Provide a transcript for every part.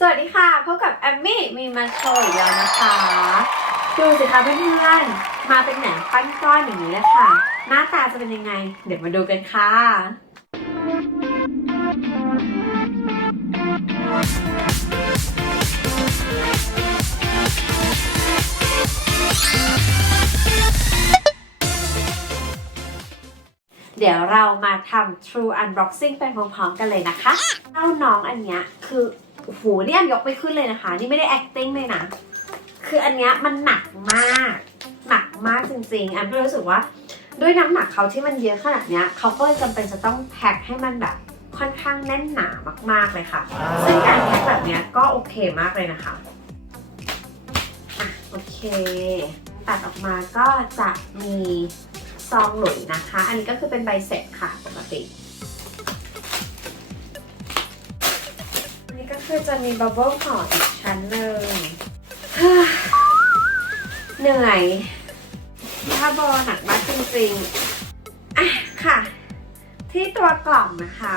สวัสดีค่ะ พบกับแอมมี่มีมาโชว์อีกแล้วนะคะ ดูสิคะเพื่อนๆ มาเป็นแหนมปั้นก้อนอย่างนี้เลยค่ะ หน้าตาจะเป็นยังไง เดี๋ยวมาดูกันค่ะ เดี๋ยวเรามาทำ True Unboxing ไปพร้อมๆกันเลยนะคะเจ้าน้องอันเนี้ยคือ โอ้โหนี่อันยกไปขึ้นเลยนะคะ นี่ไม่ได้ acting เลยนะ คืออันเนี้ยมันหนักมาก หนักมากจริงๆ อันก็รู้สึกว่า ด้วยน้ำหนักเขาที่มันเยอะขนาดเนี้ยเขาก็เลยจำเป็นจะต้องแพ็คให้มันแบบค่อนข้างแน่นหนามากๆเลยค่ะ ซึ่งการแพ็คแบบเนี้ยก็โอเคมากเลยนะคะอะโอเค ตัดออกมาก็จะมีซองหลุยนะคะ อันนี้ก็คือเป็นใบเสร็จค่ะปกติ คือจะมีบับเบิ้ลห่ออีกชั้นหนึ่งเหนื่อยถ้าโบหนักมากจริงๆ อะค่ะ ที่ตัวกล่องนะคะ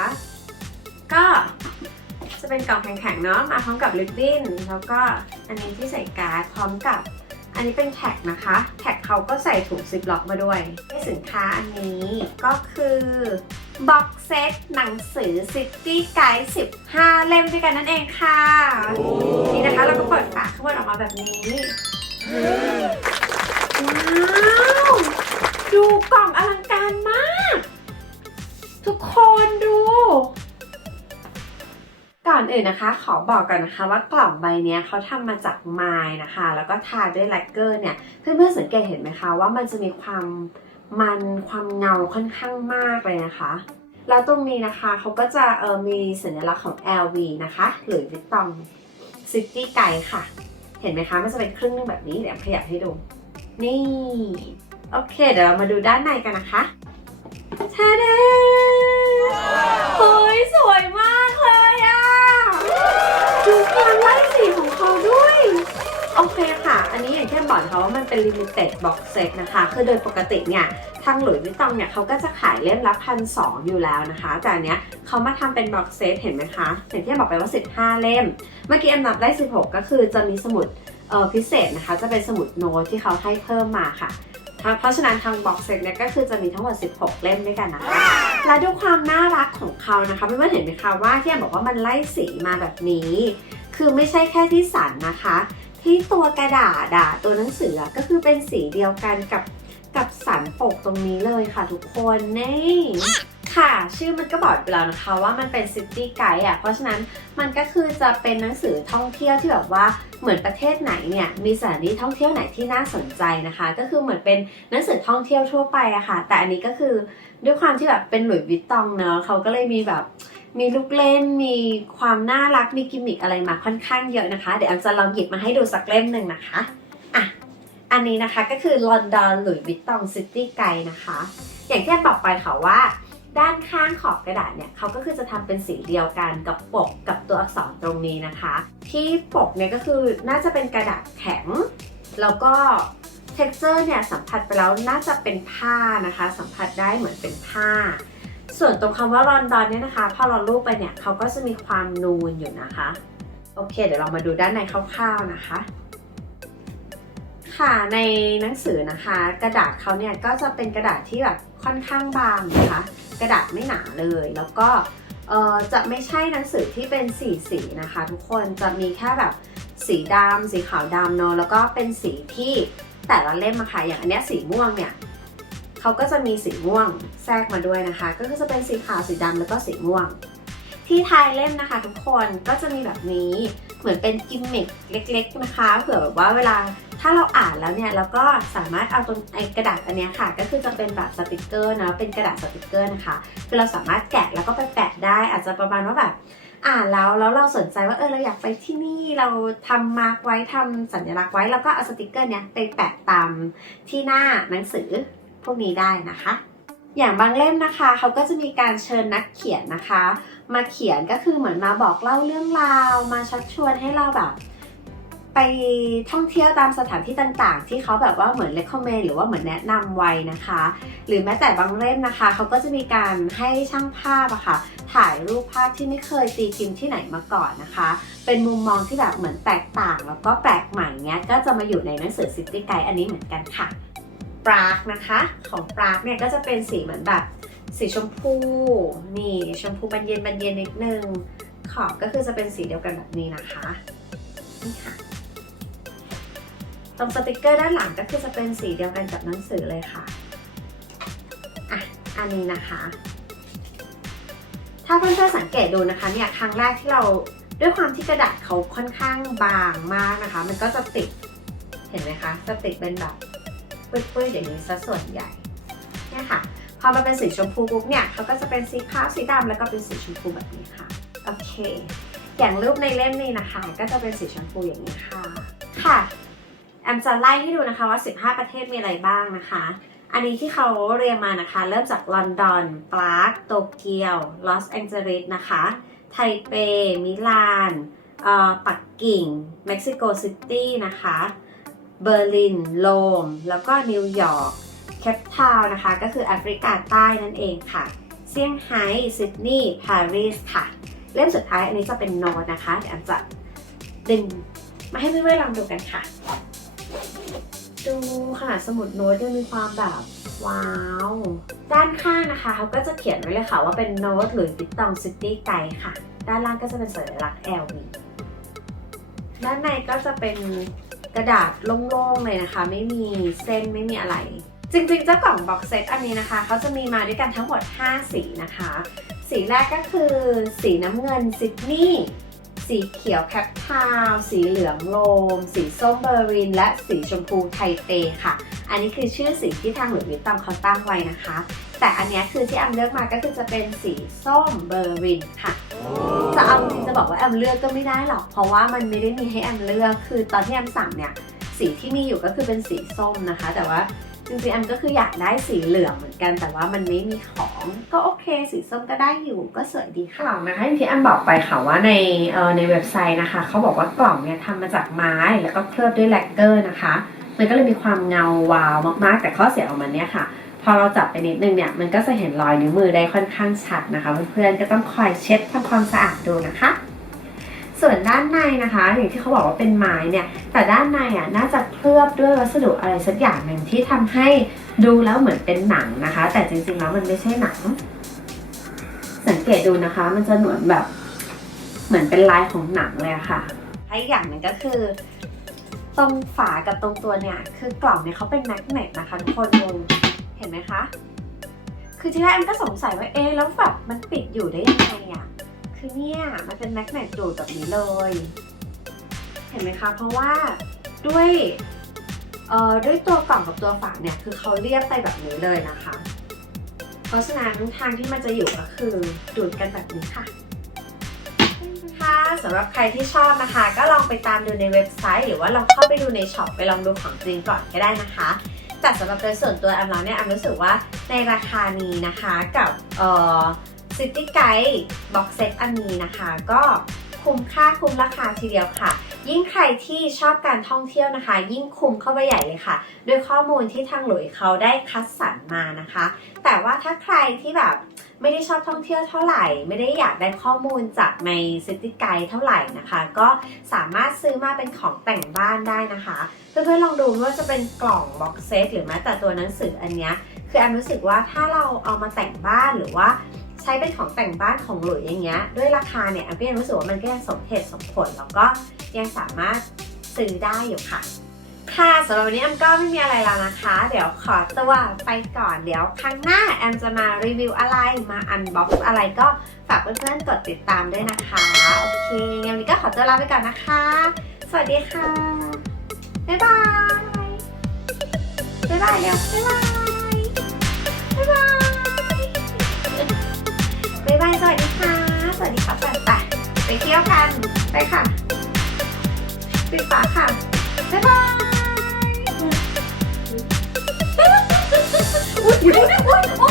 ก็จะเป็นกล่องแข็งๆเนาะมาพร้อมกับลิปบิ้นแล้วก็อันนี้ที่ใส่การ์ดพร้อมกับอันนี้เป็นแท็กนะคะ แท็กเขาก็ใส่ถุงซิปล็อกมาด้วยสินค้าอันนี้ก็คือ บ็อกเซตหนังสือ City Guide 15 เล่มด้วยกันนั่นเองค่ะ นี่นะคะเราก็เปิดฝาข้างบนออกมาแบบนี้ ว้าว ดูกล่องอลังการมาก ทุกคนดู ก่อนอื่นนะคะ ขอบอกกันนะคะว่ากล่องใบเนี้ยเขาทำมาจากไม้นะคะ แล้วก็ทาด้วยแลกเกอร์เนี่ย เพื่อนๆสังเกตเห็นไหมคะว่ามันจะมีความ มันความเงาค่อนข้างมากเลยนะคะ แล้วตรงนี้นะคะเขาก็จะเออมีสัญลักษณ์ของ LV นะคะ หรือวิตตอง City Guide ค่ะ เห็นไหมคะ มันจะเป็นครึ่งนึงแบบนี้เดี๋ยวขยับให้ดู นี่ โอเค เดี๋ยวเรามาดูด้านในกันนะคะชาเดเฮ้ย สวยมาก โอเคค่ะ อันนี้อย่างที่บอกนะคะว่ามันเป็น limited box set นะคะ คือโดยปกติเนี่ยทางหลุยส์วิตตองเนี่ยเขาก็จะขายเล่มละพันสองอยู่แล้วนะคะ แต่อันเนี้ยเขามาทำเป็น box set เห็นไหมคะ อย่างที่บอกไปว่า 15 เล่ม เมื่อกี้แอมนับได้ 16 ก็คือจะมีสมุดเอ่อพิเศษนะคะ จะเป็นสมุดโน้ตที่เขาให้เพิ่มมาค่ะ เพราะฉะนั้นทาง box set เนี่ยก็คือจะมีทั้งหมด 16 เล่มด้วยกันนะคะ และดูความน่ารักของเขานะคะเพื่อนๆเห็นไหมคะว่าที่แอมบอกว่ามันไล่สีมาแบบนี้ คือไม่ใช่แค่ที่สันนะคะ ที่ตัวกระดาษอะตัวหนังสือก็คือเป็นสีเดียวกันกับกับสันปกตรงนี้เลยค่ะทุกคนนี่ ค่ะ ชื่อมันก็บอกไปแล้วนะคะว่ามันเป็น City Guide อะ เพราะฉะนั้นมันก็คือจะเป็นหนังสือท่องเที่ยวที่แบบว่าเหมือนประเทศไหนเนี่ยมีสถานที่ท่องเที่ยวไหนที่น่าสนใจนะคะ ก็คือเหมือนเป็นหนังสือท่องเที่ยวทั่วไปอะค่ะ แต่อันนี้ก็คือด้วยความที่แบบเป็นหลุยส์วิตตองเนอะเขาก็เลยมีแบบมีลูกเล่นมีความน่ารักมีกิมมิคอะไรมาค่อนข้างเยอะนะคะ เดี๋ยวแอมจะลองหยิบมาให้ดูสักเล่มหนึ่งนะคะอะอันนี้นะคะก็คือ London Louis Vuitton City Guide นะคะ อย่างที่แอมบอกไปค่ะว่า ด้านข้างขอบกระดาษเนี่ยเขาก็คือจะทำเป็นสีเดียวกันกับปกกับตัวอักษรตรงนี้นะคะ ที่ปกเนี่ยก็คือน่าจะเป็นกระดาษแข็ง แล้วก็ texture เนี่ยสัมผัสไปแล้วน่าจะเป็นผ้านะคะ สัมผัสได้เหมือนเป็นผ้า ส่วนตรงคำว่าลอนดอนเนี่ยนะคะ พอเราลูบไปเนี่ยเขาก็จะมีความนูนอยู่นะคะ โอเค เดี๋ยวเรามาดูด้านในคร่าวๆนะคะ ค่ะในหนังสือนะคะ กระดาษเขาเนี่ยก็จะเป็นกระดาษที่แบบค่อนข้างบางนะคะ กระดาษไม่หนาเลย แล้วก็จะไม่ใช่หนังสือที่เป็นสีสีนะคะ ทุกคนจะมีแค่แบบสีดำสีขาวดำเนาะแล้วก็เป็นสีที่แต่ละเล่มอะค่ะอย่างอันเนี้ยสีม่วงเนี่ยเขาก็จะมีสีม่วงแทรกมาด้วยนะคะ ก็คือจะเป็นสีขาวสีดำแล้วก็สีม่วง ที่ไทยเล่มนะคะ ทุกคนก็จะมีแบบนี้เหมือนเป็นกิมมิคเล็ก ๆนะคะ เผื่อแบบว่าเวลา ถ้าเราอ่านแล้วเนี่ยเราก็สามารถเอาตรงไอ้กระดาษอันนี้ค่ะ ก็คือจะเป็นแบบสติกเกอร์นะเป็นกระดาษสติกเกอร์นะคะคือเราสามารถแกะแล้วก็ไปแปะได้ อาจจะประมาณว่าแบบอ่านแล้วแล้วเราสนใจว่าเออเราอยากไปที่นี่เราทำมาร์กไว้ทำสัญลักษณ์ไว้แล้วก็เอาสติกเกอร์เนี้ยไปแปะตามที่หน้าหนังสือพวกนี้ได้นะคะ อย่างบางเล่มนะคะเขาก็จะมีการเชิญนักเขียนนะคะ มาเขียนก็คือเหมือนมาบอกเล่าเรื่องราว มาชักชวนให้เราแบบ ไปท่องเที่ยวตามสถานที่ต่างๆ ที่เขาแบบว่าเหมือน recommend หรือว่าเหมือนแนะนำไว้นะคะ หรือแม้แต่บางเล่มนะคะ เขาก็จะมีการให้ช่างภาพอะค่ะ ถ่ายรูปภาพที่ไม่เคยตีพิมพ์ที่ไหนมาก่อนนะคะ เป็นมุมมองที่แบบเหมือนแตกต่าง แล้วก็แปลกใหม่เนี้ยก็จะมาอยู่ในหนังสือ City Guide อันนี้เหมือนกันค่ะปรากนะคะของปรากเนี่ยก็จะเป็นสีเหมือนแบบสีชมพูนี่ชมพูบานเย็นบานเย็นนิดนึงขอบก็คือจะเป็นสีเดียวกันแบบนี้นะคะนี่ค่ะ รงสติกเกอร์ด้านหลังก็คือจะเป็นสีเดียวกันกับหนังสือเลยค่ะอะอันนี้นะคะ ถ้าเพื่อนๆสังเกตดูนะคะเนี่ยครั้งแรกที่เราด้วยความที่กระดาษเขาค่อนข้างบางมากนะคะ มันก็จะติดเห็นไหมคะจะติดเป็นแบบปื้ดๆอย่างนี้ซะส่วนใหญ่เนี่ยค่ะพอมาเป็นสีชมพูปุ๊บเนี่ยเขาก็จะเป็นสีขาวสีดำแล้วก็เป็นสีชมพูแบบนี้ค่ะโอเค อย่างรูปในเล่มนี้นะคะ ก็จะเป็นสีชมพูอย่างนี้ค่ะ ค่ะ มจะไล่ให้ดูนะคะว่า 15 ประเทศมีอะไรบ้างนะคะ อันนี้ที่เขาเรียงมานะคะ เริ่มจากลอนดอนปรากโตเกียวลอสแองเจลิสนะคะ ไทเป มิลานอ่อปักกิ่ง เม็กซิโกซิตี้นะคะ เบอร์ลินโรมแล้วก็นิวยอร์กเคปทาวนะคะ ก็คือแอฟริกาใต้นั่นเองค่ะ เซี่ยงไฮ้ซิดนีย์ปารีสค่ะ เล่มสุดท้ายอันนี้จะเป็นโน้ตนะคะเดี๋ยวจะดึงมาให้เพื่อนๆลองดูกันค่ะ ดูขนาดสมุดโน้ตยังมีความแบบว้าว ด้านข้างนะคะเขาก็จะเขียนไว้เลยค่ะว่าเป็นโน้ตหรือติดตองซิตี้ไกค่ะ ด้านล่างก็จะเป็นสัญลักษณ์ LV ด้านในก็จะเป็นกระดาษโล่งๆเลยนะคะ ไม่มีเส้นไม่มีอะไร จริงๆ เจ้ากล่องบ็อกเซตอันนี้นะคะเขาจะมีมาด้วยกันทั้งหมด 5 สีนะคะ สีแรกก็คือสีน้ำเงินซิดนีย์ สีเขียวแคปทาวสีเหลืองโรมสีส้มเบอร์ลิน และสีชมพูไทเปค่ะ อันนี้คือชื่อสีที่ทางหลุยส์วิตตองเขาตั้งไว้นะคะ แต่อันนี้คือที่แอมเลือกมาก็คือจะเป็นสีส้มเบอร์ลินค่ะจะเอาจริงจะบอกว่าแอมเลือกก็ไม่ได้หรอก เพราะว่ามันไม่ได้มีให้แอมเลือก คือตอนที่แอมสั่งเนี่ยสีที่มีอยู่ก็คือเป็นสีส้มนะคะ แต่ว่า จริงๆแอมก็คืออยากได้สีเหลืองเหมือนกัน แต่ว่ามันไม่มีของ ก็โอเค สีส้มก็ได้อยู่ก็สวยดีค่ะ กล่องนะคะที่แอมบอกไปค่ะว่าในเอ่อในเว็บไซต์นะคะเขาบอกว่ากล่องเนี่ยทำมาจากไม้แล้วก็เคลือบด้วยแลกเกอร์นะคะ มันก็เลยมีความเงาวาวมากๆ แต่ข้อเสียของมันเนี่ยค่ะ พอเราจับไปนิดนึงเนี่ยมันก็จะเห็นรอยนิ้วมือได้ค่อนข้างชัดนะคะ เพื่อนๆก็ต้องคอยเช็ดทำความสะอาดดูนะคะ ส่วนด้านในนะคะ อย่างที่เขาบอกว่าเป็นไม้เนี่ย แต่ด้านในอะน่าจะเคลือบด้วยวัสดุอะไรสักอย่างหนึ่งที่ทำให้ดูแล้วเหมือนเป็นหนังนะคะ แต่จริงๆแล้วมันไม่ใช่หนัง สังเกตดูนะคะ มันจะเหมือนแบบเหมือนเป็นลายของหนังเลยะค่ะและอีกอย่างหนึ่งก็คือ ตรงฝากับตรงตัวเนี่ย คือกล่องเนี่ยเขาเป็นแมกเนตนะคะทุกคนดูเห็นไหมคะ คือที่แรกแอมก็สงสัยว่าเอ๊ะแล้วแบบมันปิดอยู่ได้ยังไง เนี่ย มันเป็นแมกเนตดูดแบบนี้เลย เห็นไหมคะ เพราะว่าด้วยเอ่อด้วยตัวกล่องกับตัวฝาเนี่ย คือเขาเรียบไปแบบนี้เลยนะคะ เพราะฉะนั้นทางที่มันจะอยู่ก็คือดูดกันแบบนี้ค่ะค่ะสำหรับใครที่ชอบนะคะ ก็ลองไปตามดูในเว็บไซต์ หรือว่าลองเข้าไปดูในช็อปไปลองดูของจริงก่อนก็ได้นะคะแต่สำหรับโดยส่วนตัวแอมแล้วเนี่ยแอมรู้สึกว่าในราคานี้นะคะกับเอ่อ City Guide Box Set อันนี้นะคะ ก็คุ้มค่าคุ้มราคาทีเดียวค่ะ ยิ่งใครที่ชอบการท่องเที่ยวนะคะ ยิ่งคุ้มเข้าไปใหญ่เลยค่ะ ด้วยข้อมูลที่ทางหลุยเขาได้คัดสรรมานะคะ แต่ว่าถ้าใครที่แบบไม่ได้ชอบท่องเที่ยวเท่าไหร่ ไม่ได้อยากได้ข้อมูลจากใน City Guide เท่าไหร่นะคะ ก็สามารถซื้อมาเป็นของแต่งบ้านได้นะคะเพื่อนๆลองดูว่าจะเป็นกล่องบ็อกเซตหรือแม้แต่ตัวหนังสืออันเนี้ยคือแอมรู้สึกว่าถ้าเราเอามาแต่งบ้านหรือว่า ใช้เป็นของแต่งบ้านของหลุยอย่างเงี้ยด้วยราคาเนี่ยแอมก็ยังรู้สึกว่ามันก็ยังสมเหตุสมผลแล้วก็ยังสามารถซื้อได้อยู่ค่ะ ค่ะสำหรับวันนี้แอมก็ไม่มีอะไรแล้วนะคะ เดี๋ยวขอตัวไปก่อนเดี๋ยวครั้งหน้าแอมจะมารีวิวอะไรมาอันบ็อกซ์อะไรก็ฝากเพื่อนๆกดติดตามด้วยนะคะโอเควันนี้ก็ขอตัวลาไปก่อนนะคะ สวัสดีค่ะบ๊ายบายบ๊ายบายเร็วบ๊ายบายบ๊ายบาย บาย สวัสดีค่ะ สวัสดีค่ะไปไปเที่ยวกัน ไปค่ะปิดฝาค่ะ บ๊ายบายอุ้ยอุ้ยอุ้ย